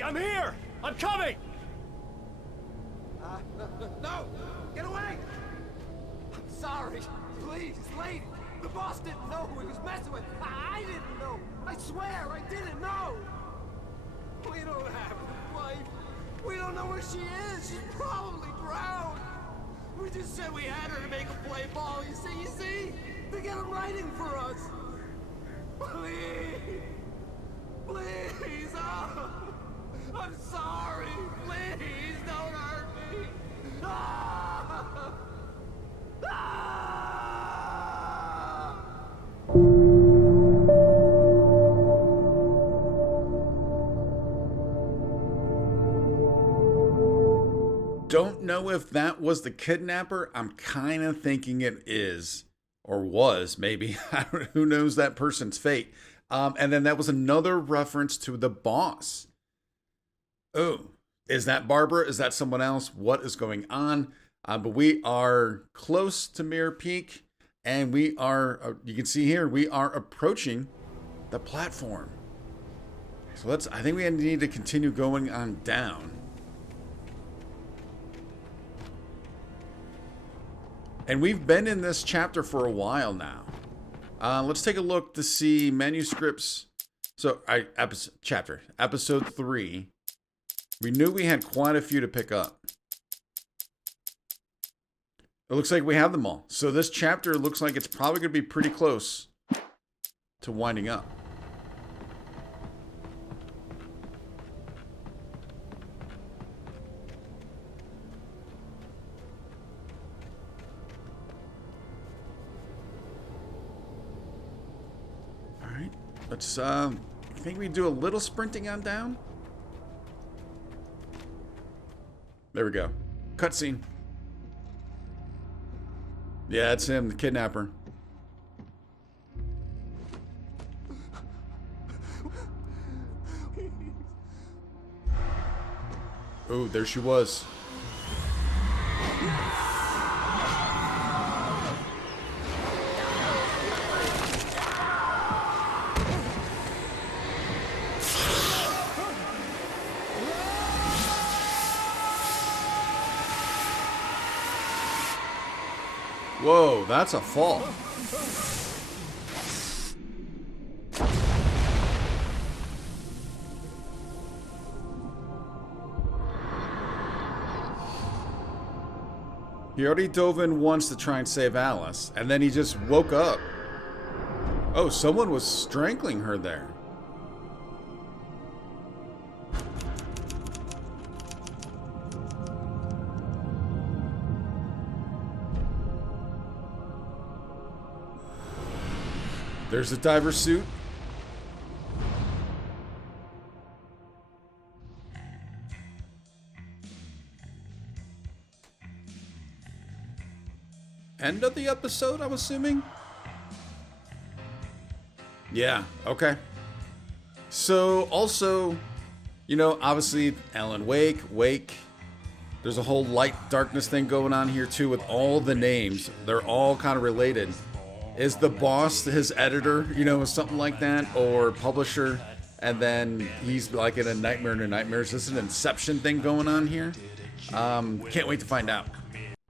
Lady, I'm here! I'm coming! No! Get away! I'm sorry. Please, lady. The boss didn't know who he was messing with. I didn't know. I swear, I didn't know. We don't have a wife. We don't know where she is. She's probably drowned. We just said we had her to make a play ball. You see? To get him writing for us. Please. Please. Oh. I'm sorry. Please don't hurt me. Ah! Ah! Don't know if that was the kidnapper. I'm kind of thinking it is, or was, maybe. Who knows that person's fate? And then that was another reference to the boss. Oh, is that Barbara? Is that someone else? What is going on? But we are close to Mirror Peak, and we are, you can see here, we are approaching the platform. So I think we need to continue going on down. And we've been in this chapter for a while now. Let's take a look to see manuscripts. So, episode 3. We knew we had quite a few to pick up. It looks like we have them all. So this chapter looks like it's probably going to be pretty close to winding up. Let's, I think we do a little sprinting on down. There we go. Cutscene. Yeah, it's him, the kidnapper. Oh, there she was. Whoa, that's a fall. He already dove in once to try and save Alice, and then he just woke up. Oh, someone was strangling her there. There's a diver suit. End of the episode, I'm assuming? Yeah, okay. So, also, you know, obviously, Alan Wake. There's a whole light darkness thing going on here, too, with all the names. They're all kind of related. Is the boss his editor, you know, something like that, or publisher, and then he's like in a nightmare in a nightmare? Is this an Inception thing going on here? Can't wait to find out.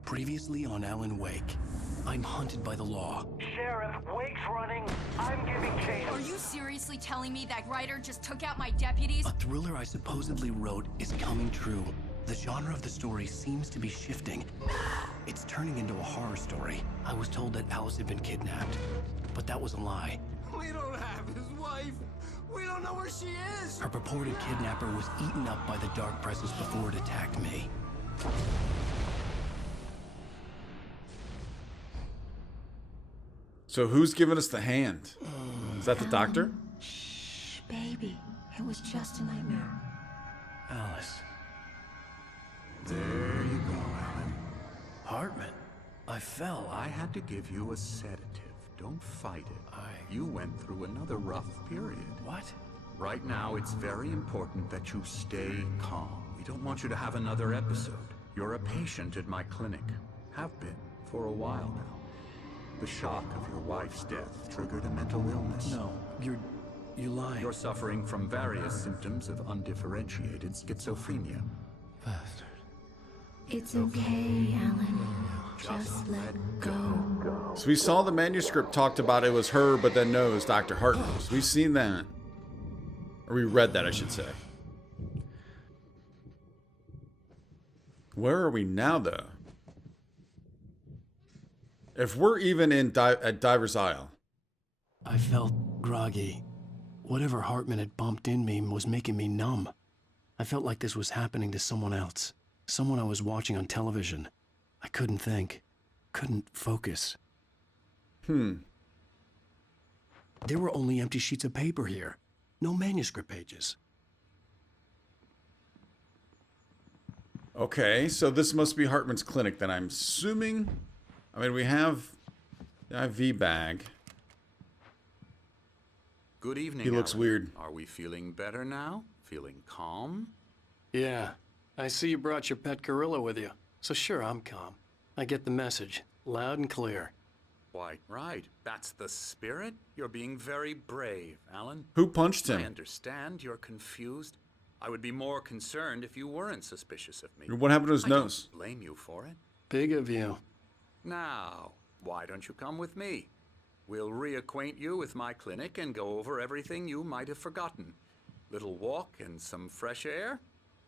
Previously on Alan Wake, I'm hunted by the law. Sheriff, Wake's running. I'm giving chase. Are you seriously telling me that writer just took out my deputies? A thriller I supposedly wrote is coming true. The genre of the story seems to be shifting. It's turning into a horror story. I was told that Alice had been kidnapped, but that was a lie. We don't have his wife. We don't know where she is. Her purported kidnapper was eaten up by the dark presence before it attacked me. So who's giving us the hand? Is that the doctor? Shh, baby. It was just a nightmare. Alice. There you go, Alan. Hartman. I fell. I had to give you a sedative. Don't fight it. You went through another rough period. What? Right now, it's very important that you stay calm. We don't want you to have another episode. You're a patient at my clinic. Have been for a while now. The shock of your wife's death triggered a mental illness. No, you're You lie. You're suffering from various symptoms of undifferentiated schizophrenia. Bastard. It's okay, Alan. Just let go. So we saw the manuscript talked about it was her, but then no, it was Dr. Hartman. So we've seen that. Or we read that, I should say. Where are we now, though? If we're even in at Diver's Isle. I felt groggy. Whatever Hartman had bumped in me was making me numb. I felt like this was happening to someone else. Someone I was watching on television. I couldn't think. Couldn't focus. There were only empty sheets of paper here. No manuscript pages. Okay, so this must be Hartman's clinic then, I'm assuming. I mean, we have the IV bag. Good evening, He looks Alan. weird. Are we feeling better now? Feeling calm? Yeah. I see you brought your pet gorilla with you. So sure, I'm calm. I get the message. Loud and clear. Why, right. That's the spirit. You're being very brave, Alan. Who punched I him? understand you're confused. I would be more concerned if you weren't suspicious of me. What happened to his I nose? don't blame you for it. Big of you. Now, why don't you come with me? We'll reacquaint you with my clinic and go over everything you might have forgotten. Little walk and some fresh air?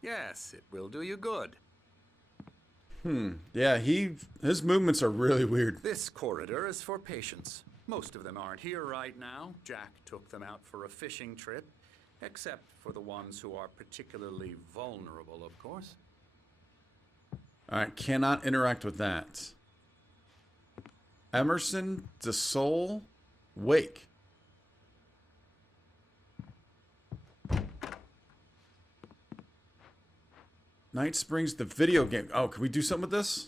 Yes, it will do you good. Yeah, his movements are really weird. This corridor is for patients. Most of them aren't here right now. Jack took them out for a fishing trip, except for the ones who are particularly vulnerable, of course. Alright, cannot interact with that. Emerson, DeSoul, Wake. Night Springs, the video game. Oh, can we do something with this?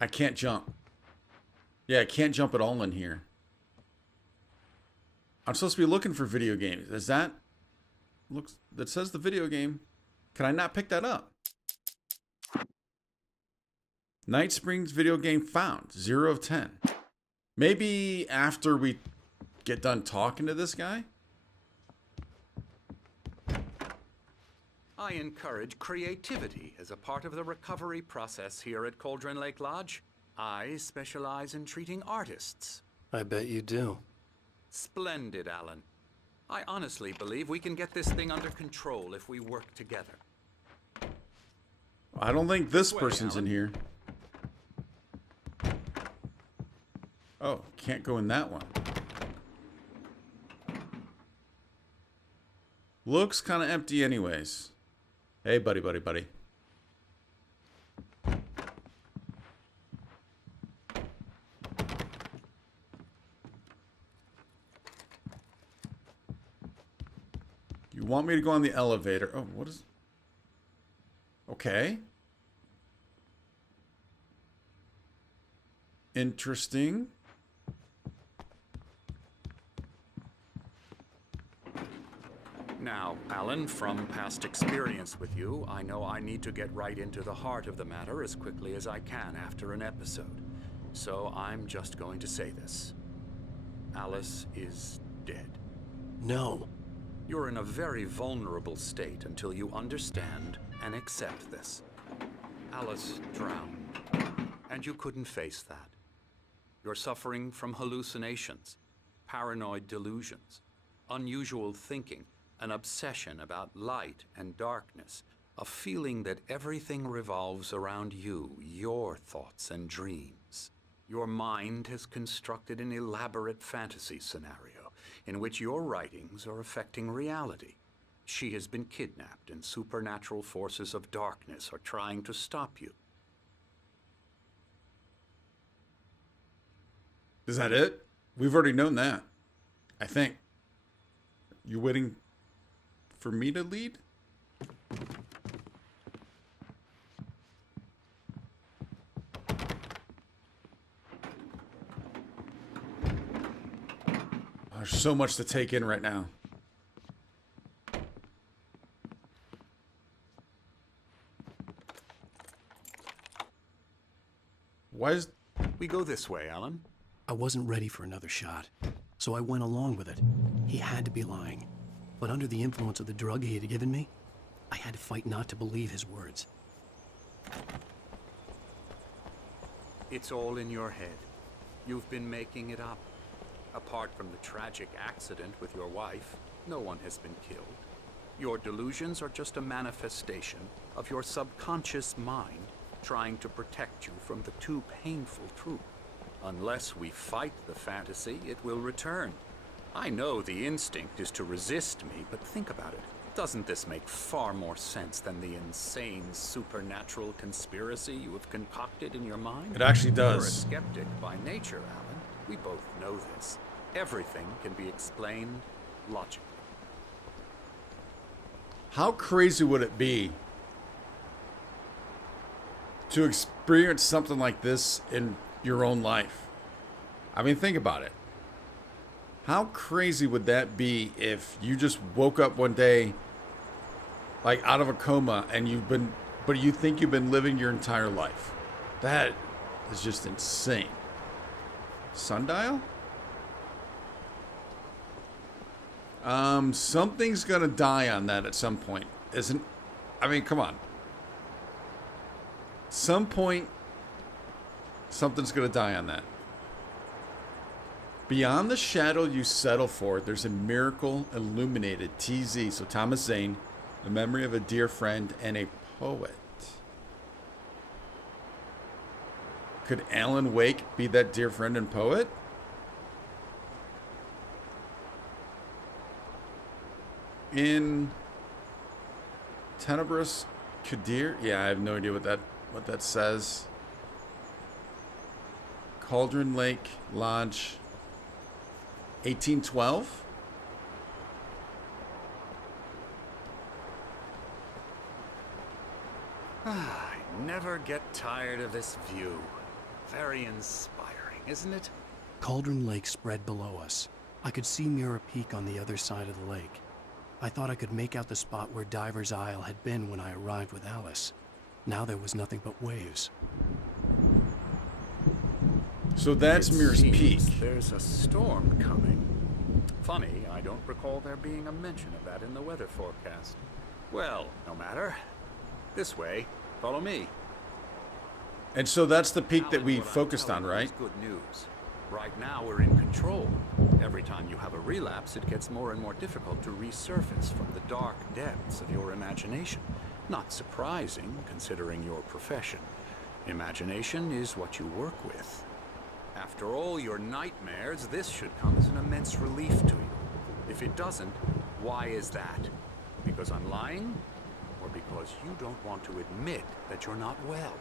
I can't jump. Yeah, I can't jump at all in here. I'm supposed to be looking for video games. Is that... looks... that says the video game. Can I not pick that up? Night Springs video game found. 0 of 10. Maybe after we get done talking to this guy? I encourage creativity as a part of the recovery process here at Cauldron Lake Lodge. I specialize in treating artists. I bet you do. Splendid, Alan. I honestly believe we can get this thing under control if we work together. I don't think this This way, person's in Alan. here. Oh, can't go in that one. Looks kind of empty anyways. Hey, buddy, buddy, buddy. You want me to go on the elevator? Oh, what is... Okay. Interesting. Now, Alan, from past experience with you, I know I need to get right into the heart of the matter as quickly as I can after an episode. So I'm just going to say this. Alice is dead. No. You're in a very vulnerable state until you understand and accept this. Alice drowned, and you couldn't face that. You're suffering from hallucinations, paranoid delusions, unusual thinking, an obsession about light and darkness, a feeling that everything revolves around you, your thoughts and dreams. Your mind has constructed an elaborate fantasy scenario in which your writings are affecting reality. She has been kidnapped, and supernatural forces of darkness are trying to stop you. Is that it? We've already known that. I think. You waiting for me to lead? There's so much to take in right now. Why is... We go this way, Alan. I wasn't ready for another shot, so I went along with it. He had to be lying. But under the influence of the drug he had given me, I had to fight not to believe his words. It's all in your head. You've been making it up. Apart from the tragic accident with your wife, no one has been killed. Your delusions are just a manifestation of your subconscious mind trying to protect you from the too painful truth. Unless we fight the fantasy, it will return. I know the instinct is to resist me, but think about it. Doesn't this make far more sense than the insane supernatural conspiracy you have concocted in your mind? It actually You're a does. skeptic by nature, Alan. We both know this. Everything can be explained logically. How crazy would it be to experience something like this in your own life? I mean, think about it. How crazy would that be if you just woke up one day, like out of a coma, and but you think you've been living your entire life? That is just insane. Sundial? Something's gonna die on that at some point, isn't? I mean, come on. Some point, something's gonna die on that. Beyond the shadow you settle for, there's a miracle illuminated. TZ. So Thomas Zane, the memory of a dear friend and a poet. Could Alan Wake be that dear friend and poet? In Tenebrous Kadir? Yeah, I have no idea what that says. Cauldron Lake Lodge, 1812. I never get tired of this view. Very inspiring, isn't it? Cauldron Lake spread below us. I could see Mirror Peak on the other side of the lake. I thought I could make out the spot where Diver's Isle had been when I arrived with Alice. Now there was nothing but waves. So that's It Mirror's seems Peak. There's a storm coming. Funny, I don't recall there being a mention of that in the weather forecast. Well, no matter. This way. Follow me. And so that's the peak that Alan, we what I'm focused on, telling you right? is good news. Right now we're in control. Every time you have a relapse, it gets more and more difficult to resurface from the dark depths of your imagination. Not surprising, considering your profession. Imagination is what you work with. After all your nightmares, this should come as an immense relief to you. If it doesn't, why is that? Because I'm lying? Or because you don't want to admit that you're not well?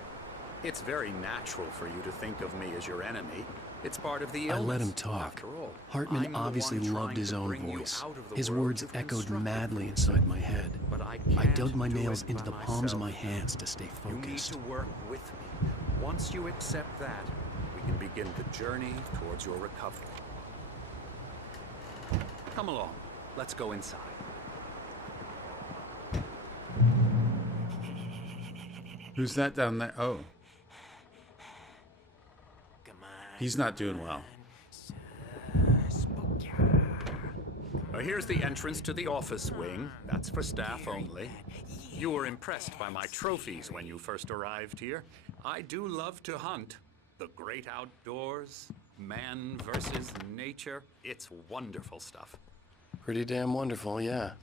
It's very natural for you to think of me as your enemy. It's part of the illness. I let him talk. After all, Hartman I'm the obviously one loved trying his to own bring you voice. out of the His world words you've echoed constructed madly for inside my head. But I I can't dug my do nails it into by the palms of my myself. hands to stay You need focused. to work with me. Once you accept that, we can begin the journey towards your recovery. Come along. Let's go inside. Who's that down there? Oh. He's not doing well. Here's the entrance to the office wing. That's for staff only. You were impressed by my trophies when you first arrived here. I do love to hunt. The great outdoors, man versus nature. It's wonderful stuff. Pretty damn wonderful, yeah.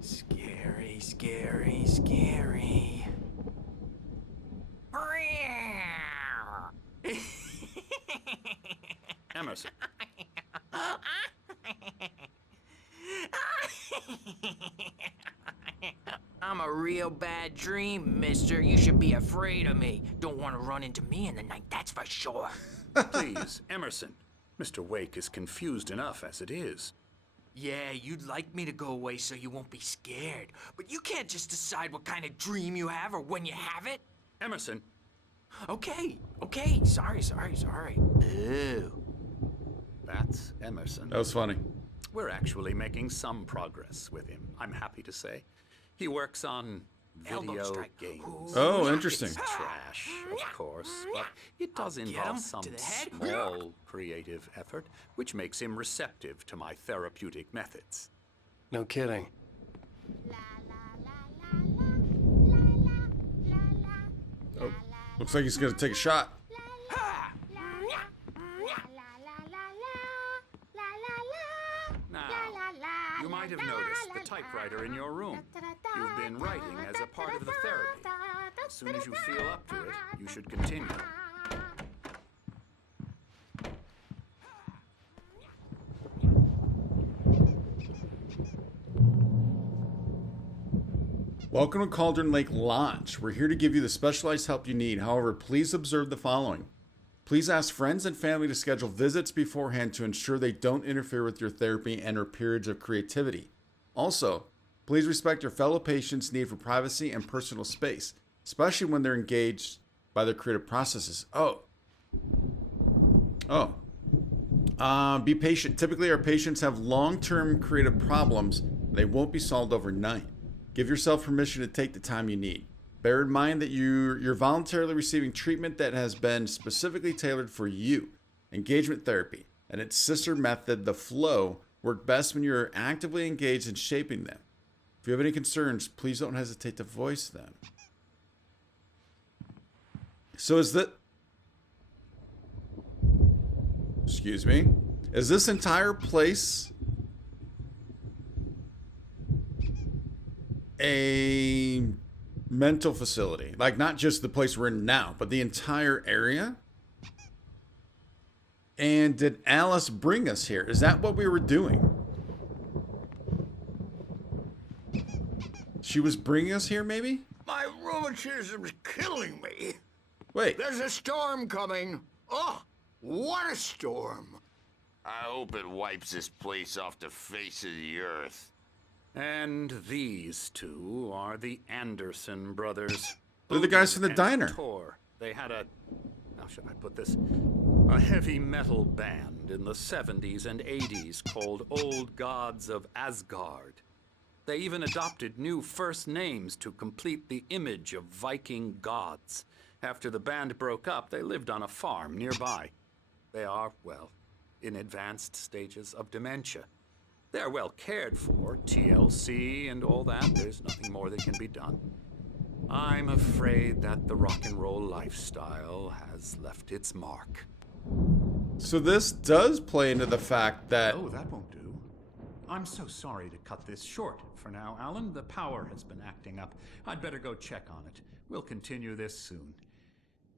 Scary, scary, scary. Emerson. I'm a real bad dream, mister. You should be afraid of me. Don't want to run into me in the night, that's for sure. Please, Emerson. Mr. Wake is confused enough as it is. Yeah, you'd like me to go away so you won't be scared. But you can't just decide what kind of dream you have or when you have it. Emerson. Okay. Sorry. Ew. That's Emerson. That was funny. We're actually making some progress with him, I'm happy to say. He works on Elbow video strike. games. Oh, interesting. It's trash, of course, but it does Get involve him some to the head. small creative effort, which makes him receptive to my therapeutic methods. No kidding. Oh, looks like he's gonna take a shot. Now, you might have noticed the typewriter in your room. You've been writing as a part of the therapy. As soon as you feel up to it, you should continue. Welcome to Cauldron Lake Lodge. We're here to give you the specialized help you need. However, please observe the following. Please ask friends and family to schedule visits beforehand to ensure they don't interfere with your therapy and or periods of creativity. Also, please respect your fellow patients' need for privacy and personal space, especially when they're engaged by their creative processes. Be patient. Typically, our patients have long-term creative problems. They won't be solved overnight. Give yourself permission to take the time you need. Bear in mind that you're voluntarily receiving treatment that has been specifically tailored for you. Engagement therapy and its sister method, the flow, work best when you're actively engaged in shaping them. If you have any concerns, please don't hesitate to voice them. So is this entire place a mental facility? Like, not just the place we're in now, but the entire area? And did Alice bring us here? Is that what we were doing? She was bringing us here, maybe? My rheumatism's killing me. Wait. There's a storm coming. Oh, what a storm. I hope it wipes this place off the face of the earth. And these two are the Anderson brothers. They're the guys from the And diner. Tor. They had how should I put this? A heavy metal band in the 70s and 80s called Old Gods of Asgard. They even adopted new first names to complete the image of Viking gods. After the band broke up, they lived on a farm nearby. They are, well, in advanced stages of dementia. They're well cared for, TLC and all that. There's nothing more that can be done. I'm afraid that the rock and roll lifestyle has left its mark. So this does play into the fact that... Oh, that won't do. I'm so sorry to cut this short for now, Alan. The power has been acting up. I'd better go check on it. We'll continue this soon.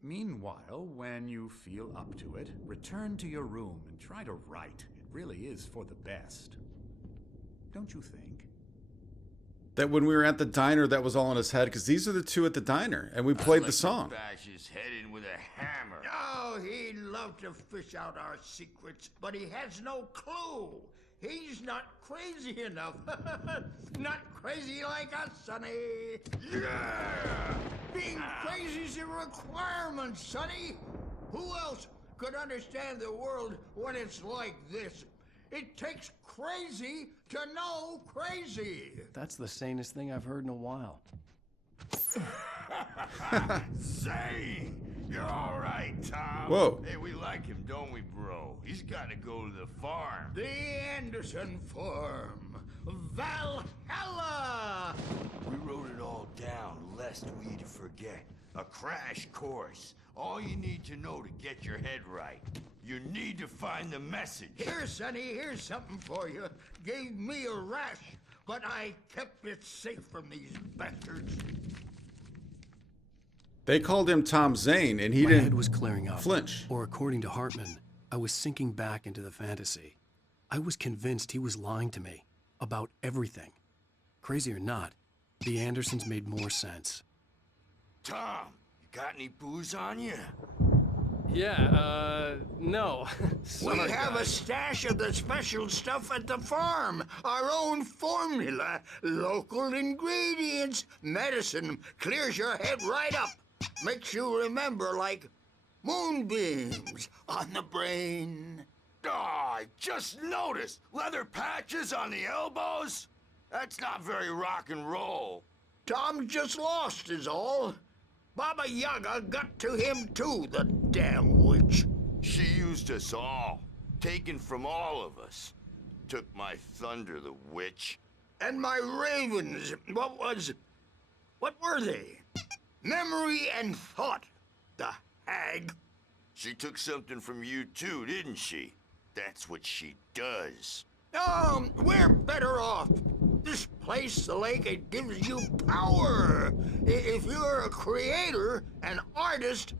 Meanwhile, when you feel up to it, return to your room and try to write. It really is for the best. Don't you think? That when we were at the diner, that was all in his head, because these are the two at the diner, and we played the song. Bash his head in with a hammer. Oh, he'd love to fish out our secrets, but he has no clue. He's not crazy enough. Not crazy like us, Sonny. Yeah! Being crazy's a requirement, Sonny. Who else could understand the world when it's like this? It takes crazy to know crazy. That's the sanest thing I've heard in a while. Say, you're all right, Tom. Whoa. Hey, we like him, don't we, bro? He's got to go to the farm. The Anderson Farm. Valhalla! We wrote it all down, lest we forget. A crash course. All you need to know to get your head right. You need to find the message. Here, Sonny, here's something for you. Gave me a rash, but I kept it safe from these bastards. They called him Tom Zane, and he My didn't head was clearing up. flinch. Or according to Hartman, I was sinking back into the fantasy. I was convinced he was lying to me about everything. Crazy or not, the Andersons made more sense. Tom, you got any booze on you? Yeah, no. We have a stash of the special stuff at the farm. Our own formula. Local ingredients. Medicine clears your head right up. Makes you remember like moonbeams on the brain. Oh, I just noticed. Leather patches on the elbows? That's not very rock and roll. Tom's just lost is all. Baba Yaga got to him too, the damn witch. She used us all, taken from all of us. Took my thunder, the witch. And my ravens, what were they? Memory and thought, the hag. She took something from you too, didn't she? That's what she does. We're better off. This place, the lake, it gives you power. If you're a creator, an artist,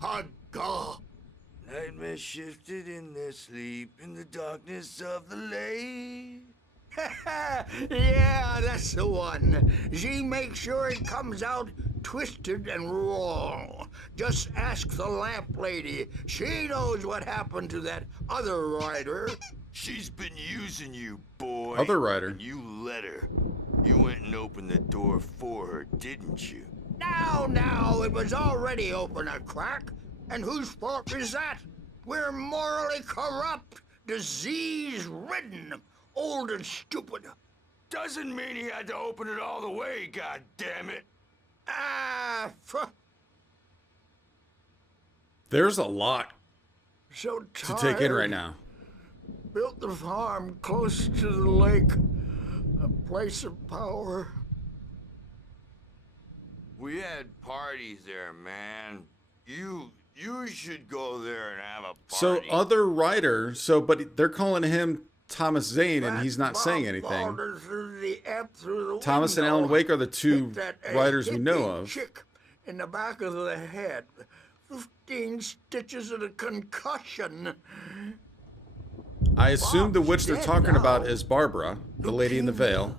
God. Nightmare shifted in their sleep in the darkness of the lake. Yeah, that's the one. She makes sure it comes out twisted and wrong. Just ask the lamp lady. She knows what happened to that other rider. She's been using you, boy. Other rider. And you let her. You went and opened the door for her, didn't you? Now, it was already open a crack. And whose fault is that? We're morally corrupt, disease-ridden, old and stupid. Doesn't mean he had to open it all the way, goddammit. There's a lot So to take in right now. Built the farm close to the lake, a place of power. We had parties there, man. You should go there and have a So party. other writer, but they're calling him Thomas Zane, and he's not saying anything. Thomas and Alan Wake are the two writers we know of. Chick in the back of the head. 15 stitches and a concussion. I assume the witch they're dead talking now. about is Barbara, the lady in the veil.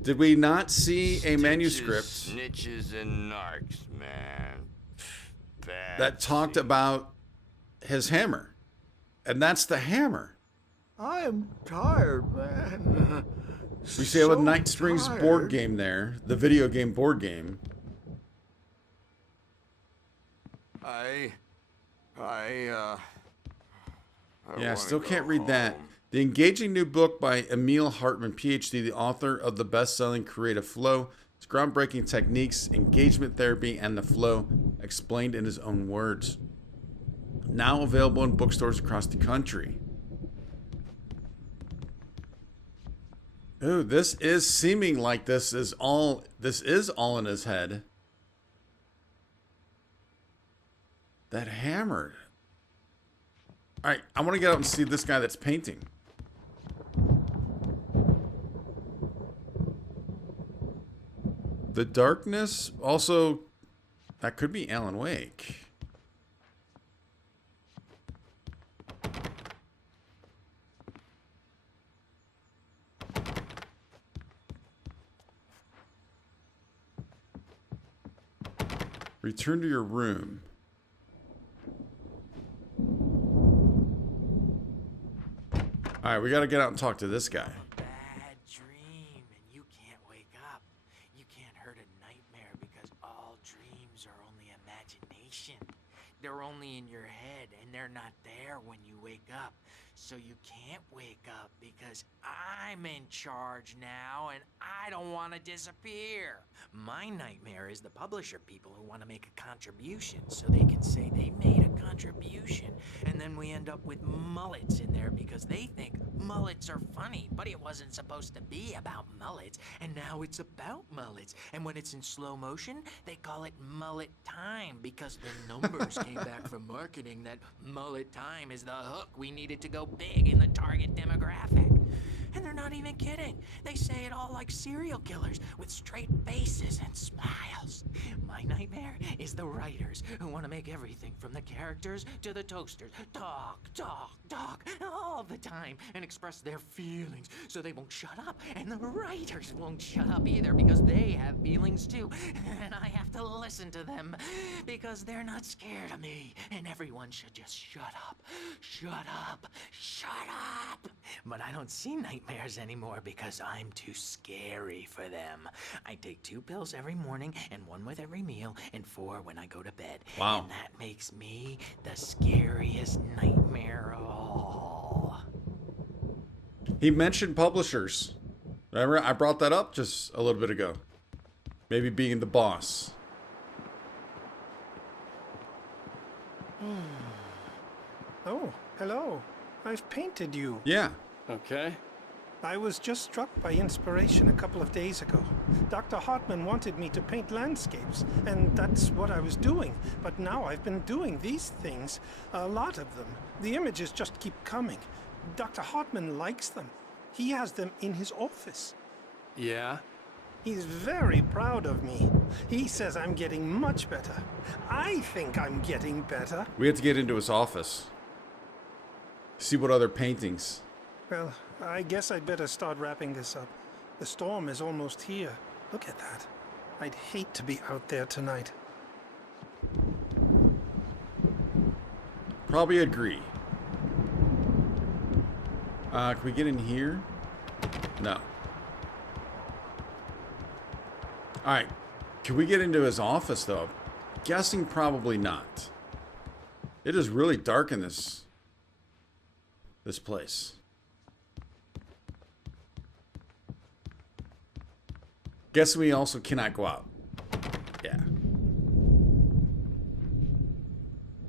Did we not see a manuscript Snitches and narcs, man. Bad that talked about his hammer? And that's the hammer. I am tired, man. We see it with So Night Springs board tired. game there, the video game board game. Yeah, I still can't read that. The engaging new book by Emil Hartman, PhD, the author of the best-selling Creative Flow. It's groundbreaking techniques, engagement therapy, and the flow, explained in his own words. Now available in bookstores across the country. Ooh, this is seeming like this is all in his head. That hammer. All right, I want to get out and see this guy that's painting. The darkness also, that could be Alan Wake. Return to your room. All right, we got to get out and talk to this guy. Bad dream, and you can't wake up. You can't hurt a nightmare because all dreams are only imagination. They're only in your head, and they're not there when you wake up. So you can't wake up because I'm in charge now, and I don't want to disappear. My nightmare is the publisher people who want to make a contribution so they can say they made a contribution. And then we end up with mullets in there because they think mullets are funny, but it wasn't supposed to be about mullets, and now it's about mullets. And when it's in slow motion, they call it mullet time because the numbers came back from marketing that mullet time is the hook we needed to go big in the target demographic. And they're not even kidding. They say it all like serial killers with straight faces and smiles. My nightmare is the writers who want to make everything from the characters to the toasters talk all the time and express their feelings so they won't shut up. And the writers won't shut up either because they have feelings too. And I have to listen to them because they're not scared of me. And everyone should just shut up. Shut up. Shut up. But I don't see nightmares anymore because I'm too scary for them. I take 2 pills every morning and 1 with every meal and 4 when I go to bed. Wow. And that makes me the scariest nightmare of all. He mentioned publishers. Remember, I brought that up just a little bit ago. Maybe being the boss. Oh, hello. I've painted you. Yeah. Okay. I was just struck by inspiration a couple of days ago. Dr. Hartman wanted me to paint landscapes, and that's what I was doing. But now I've been doing these things, a lot of them. The images just keep coming. Dr. Hartman likes them. He has them in his office. Yeah? He's very proud of me. He says I'm getting much better. I think I'm getting better. We have to get into his office. See what other paintings. Well, I guess I'd better start wrapping this up. The storm is almost here. Look at that. I'd hate to be out there tonight. Probably agree. Can we get in here? No. Alright. Can we get into his office, though? Guessing probably not. It is really dark in this place. Guess we also cannot go out. Yeah.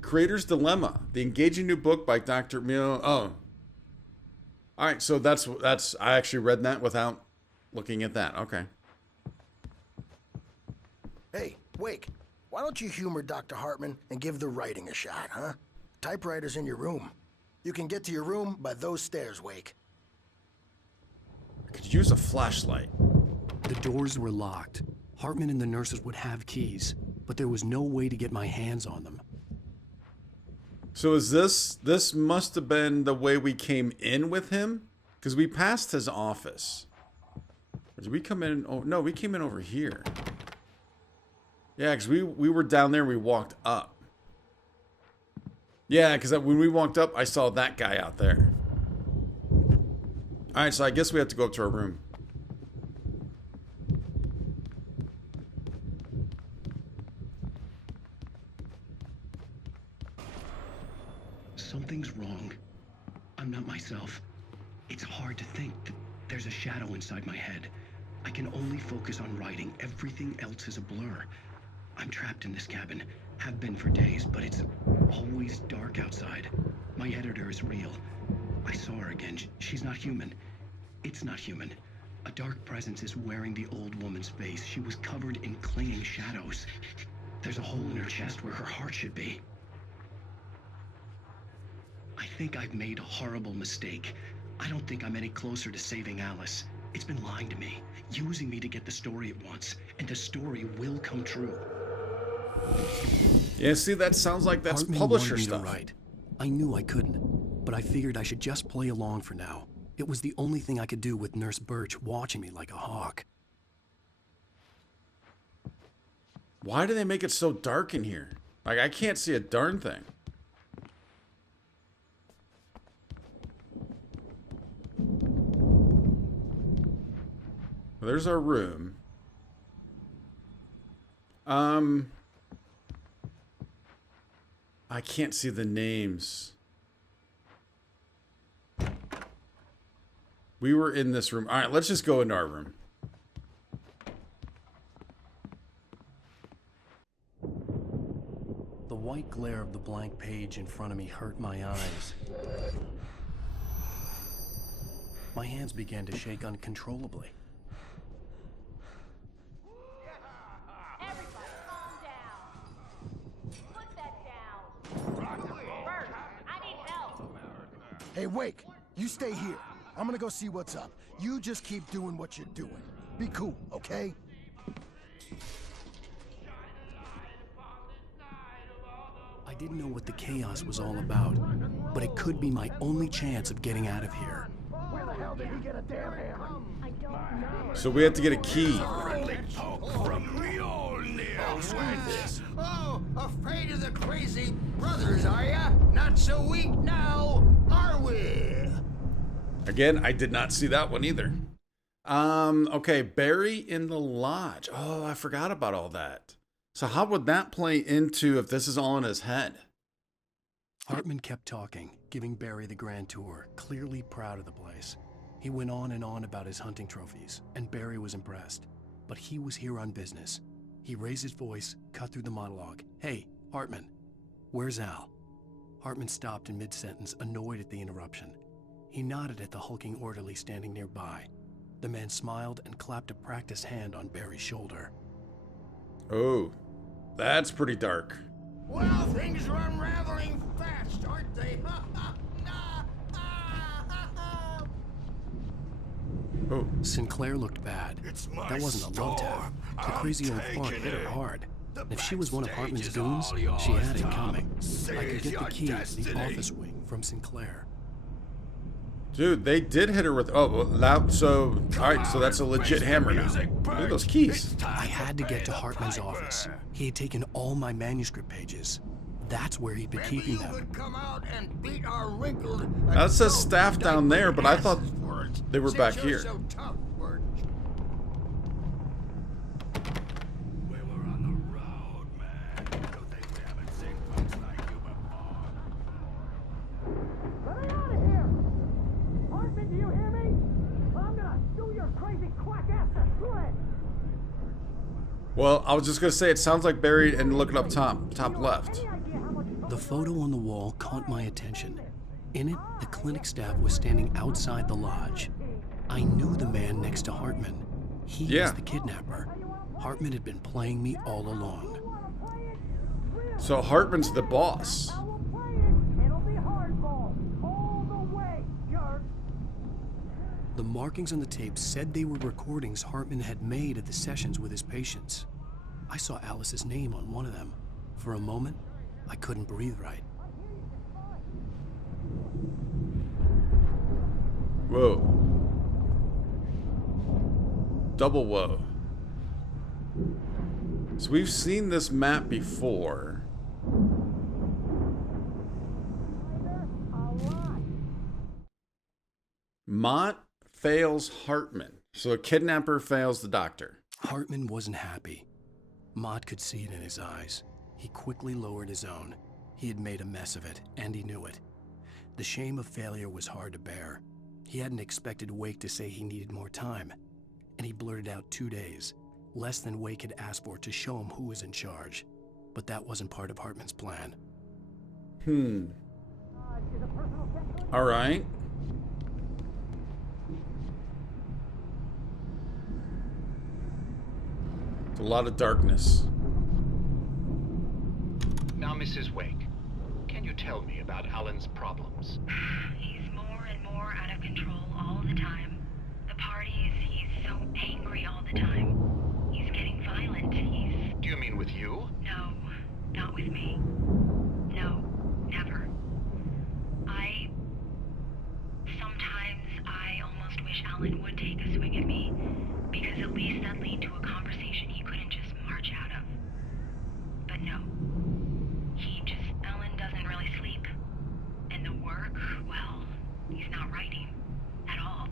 Creator's Dilemma. The engaging new book by Dr. Mio. Oh. Alright, so that's I actually read that without looking at that. Okay. Hey, Wake, why don't you humor Dr. Hartman and give the writing a shot, huh? Typewriter's in your room. You can get to your room by those stairs, Wake. I could use a flashlight. The doors were locked. Hartman and the nurses would have keys, but there was no way to get my hands on them. So is this must have been the way we came in with him? Because we passed his office. Or did we come in? Oh, no, we came in over here. Yeah, because we were down there and we walked up. Yeah, because when we walked up, I saw that guy out there. Alright, so I guess we have to go up to our room. Something's wrong. I'm not myself. It's hard to think that there's a shadow inside my head. I can only focus on writing. Everything else is a blur. I'm trapped in this cabin. Have been for days, but it's always dark outside. My editor is real. I saw her again. She's not human. It's not human. A dark presence is wearing the old woman's face. She was covered in clinging shadows. There's a hole in her chest where her heart should be. I think I've made a horrible mistake. I don't think I'm any closer to saving Alice. It's been lying to me, using me to get the story it wants, and the story will come true. Yeah, see, that sounds like that's Hartman publisher wanted me stuff. to write. I knew I couldn't, but I figured I should just play along for now. It was the only thing I could do with Nurse Birch watching me like a hawk. Why do they make it so dark in here? Like, I can't see a darn thing. Well, there's our room. I can't see the names. We were in this room. All right, let's just go into our room. The white glare of the blank page in front of me hurt my eyes. My hands began to shake uncontrollably. Everybody calm down. Put that down. Bert, I need help. Hey, Wake, you stay here. I'm gonna go see what's up. You just keep doing what you're doing. Be cool, okay? I didn't know what the chaos was all about, but it could be my only chance of getting out of here. Where the hell did he get a damn hammer? I don't know. So we have to get a key. Oh, afraid of the crazy brothers, are ya? Not so weak now, are we? Again, I did not see that one either. Okay, Barry in the lodge. Oh, I forgot about all that. So how would that play into if this is all in his head? Hartman kept talking, giving Barry the grand tour, clearly proud of the place. He went on and on about his hunting trophies, and Barry was impressed. but he was here on business. He raised his voice, cut through the monologue. "Hey, Hartman, where's Al?" Hartman stopped in mid-sentence, annoyed at the interruption. He nodded at the hulking orderly standing nearby. The man smiled and clapped a practiced hand on Barry's shoulder. Oh, that's pretty dark. Well, things are unraveling fast, aren't they? Oh. Sinclair looked bad. That wasn't a love tap. The crazy old fart hit her hard. And if she was one of Hartman's goons, she had it coming. I could get the key to the office wing from Sinclair. Dude, they did hit her with... Oh, well, now, so... Alright, so that's a legit hammer now. Look at those keys. I had to get to Hartman's office. He had taken all my manuscript pages. That's where he'd been keeping them. That says staff down there, but I thought they were back here. Well, I was just gonna say it sounds like buried and looking up top left. The photo on the wall caught my attention. In it, the clinic staff was standing outside the lodge. I knew the man next to Hartman. He was the kidnapper. Hartman had been playing me all along. So Hartman's the boss. The markings on the tape said they were recordings Hartman had made at the sessions with his patients. I saw Alice's name on one of them. For a moment, I couldn't breathe right. Whoa. Double whoa. So we've seen this map before. Mott fails Hartman. So a kidnapper fails the doctor. Hartman wasn't happy. Mott could see it in his eyes. He quickly lowered his own. He had made a mess of it, and he knew it. The shame of failure was hard to bear. He hadn't expected Wake to say he needed more time, and he blurted out 2 days, less than Wake had asked for to show him who was in charge. But that wasn't part of Hartman's plan. All right. It's a lot of darkness. Now, Mrs. Wake, can you tell me about Alan's problems? He's more and more out of control all the time. The parties, he's so angry all the time. He's getting violent. Do you mean with you? No, not with me. No, never. Sometimes I almost wish Alan would take a swing at me, because at least that'd lead to a conversation he couldn't just march out of. But no. Alan doesn't really sleep. And the work, well, he's not writing at all.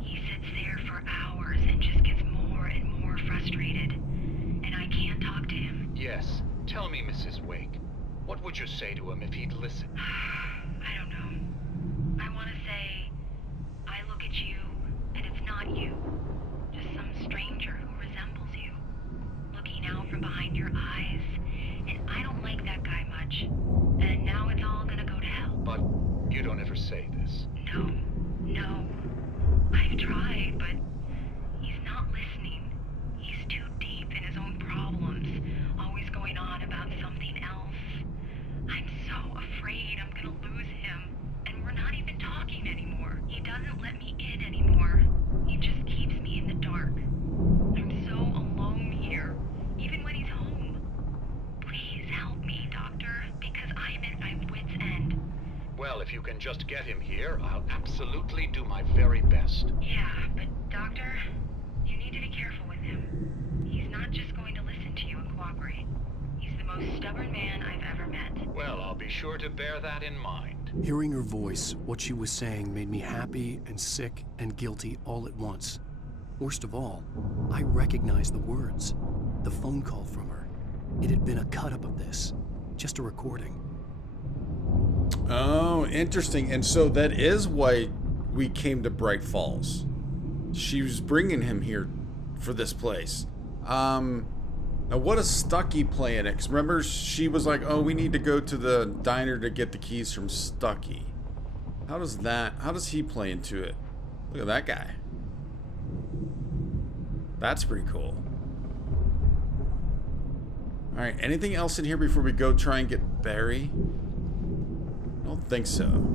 He sits there for hours and just gets more and more frustrated. And I can't talk to him. Yes. Tell me, Mrs. Wake, what would you say to him if he'd listen? I don't know. I want to say, I look at you, and it's not you. Just some stranger who resembles you. Looking out from behind your eyes. And I don't like that guy much. And now it's all gonna go to hell. But you don't ever say this. No. I've tried, but he's not listening. He's too deep in his own problems, always going on about something else. I'm so afraid I'm gonna lose him. And we're not even talking anymore. He doesn't let me in anymore. He just keeps me in the dark. I'm so alone here, even when he's home. Please help me, Doctor, because I'm at my wit's end. Well, if you can just get him here, I'll absolutely do my very best. Yeah, but Doctor, you need to be careful with him. He's not just going to listen to you and cooperate. He's the most stubborn man I've ever met. Well, I'll be sure to bear that in mind. Hearing her voice, what she was saying made me happy and sick and guilty all at once. Worst of all, I recognized the words. The phone call from her. It had been a cut-up of this. Just a recording. Oh, interesting. And so that is why we came to Bright Falls. She was bringing him here for this place. Now what does Stucky play in it? 'Cause remember, she was like, oh, we need to go to the diner to get the keys from Stucky. How does he play into it? Look at that guy. That's pretty cool. Alright, anything else in here before we go try and get Barry? I don't think so.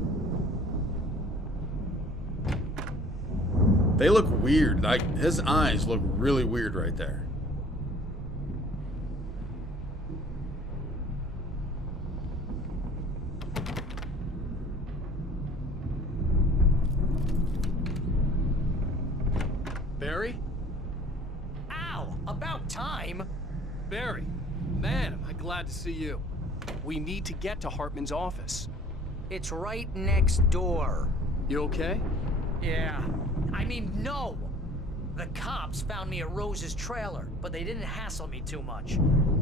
They look weird. Like, his eyes look really weird right there. Barry? Ow! About time! Barry, man, am I glad to see you. We need to get to Hartman's office. It's right next door. You okay? Yeah. I mean, no! The cops found me at Rose's trailer, but they didn't hassle me too much.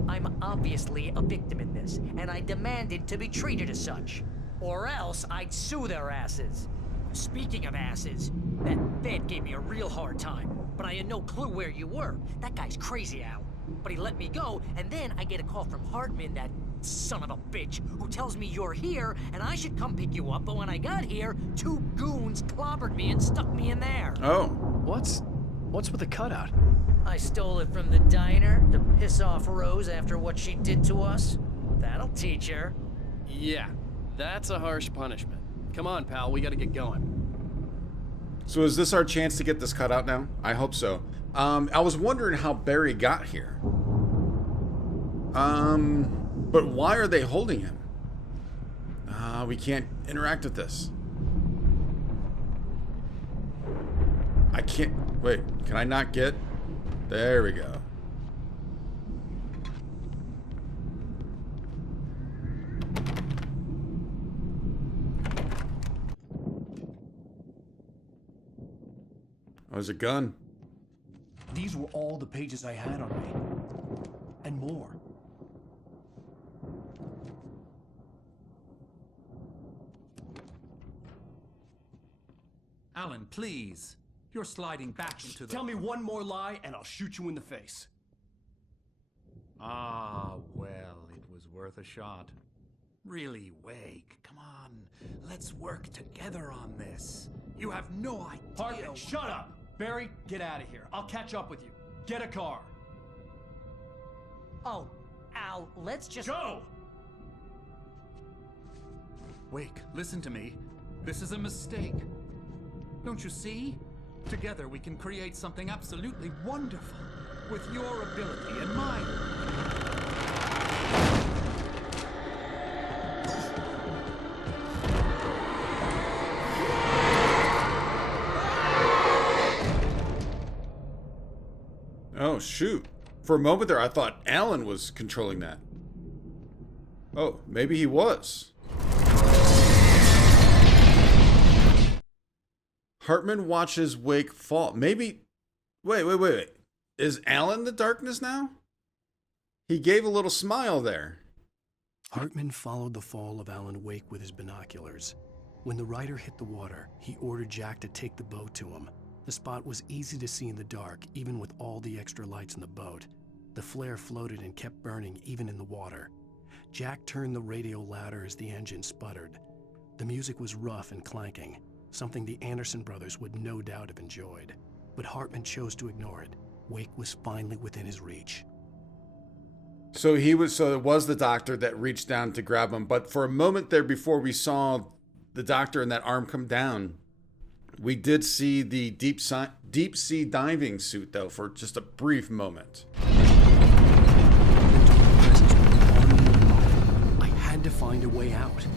I'm obviously a victim in this, and I demanded to be treated as such. Or else I'd sue their asses. Speaking of asses, that Fed gave me a real hard time, but I had no clue where you were. That guy's crazy, Al. But he let me go, and then I get a call from Hartman, that son of a bitch, who tells me you're here, and I should come pick you up, but when I got here, 2 goons clobbered me and stuck me in there. Oh. What's with the cutout? I stole it from the diner to piss off Rose after what she did to us. That'll teach her. Yeah, that's a harsh punishment. Come on, pal, we gotta get going. So is this our chance to get this cutout now? I hope so. I was wondering how Barry got here. But why are they holding him? We can't interact with this. I can't... Wait, can I not get... There we go. Oh, there's a gun. These were all the pages I had on me. And more. Alan, please. You're sliding back into the... Tell me one more lie and I'll shoot you in the face. Ah, well, it was worth a shot. Really, Wake, come on. Let's work together on this. You have no idea... Hartman, shut up! Barry, get out of here. I'll catch up with you. Get a car. Oh, Al, let's just... Go! Wake, listen to me. This is a mistake. Don't you see? Together we can create something absolutely wonderful. With your ability and mine. Oh, shoot. For a moment there, I thought Alan was controlling that. Oh, maybe he was. Hartman watches Wake fall. Maybe... Wait. Is Alan the darkness now? He gave a little smile there. Hartman followed the fall of Alan Wake with his binoculars. When the rider hit the water, he ordered Jack to take the boat to him. The spot was easy to see in the dark, even with all the extra lights in the boat. The flare floated and kept burning, even in the water. Jack turned the radio louder as the engine sputtered. The music was rough and clanking, something the Anderson brothers would no doubt have enjoyed. But Hartman chose to ignore it. Wake was finally within his reach. So it was the doctor that reached down to grab him, but for a moment there before we saw the doctor and that arm come down, we did see the deep sea diving suit, though, for just a brief moment. I had to find a way out.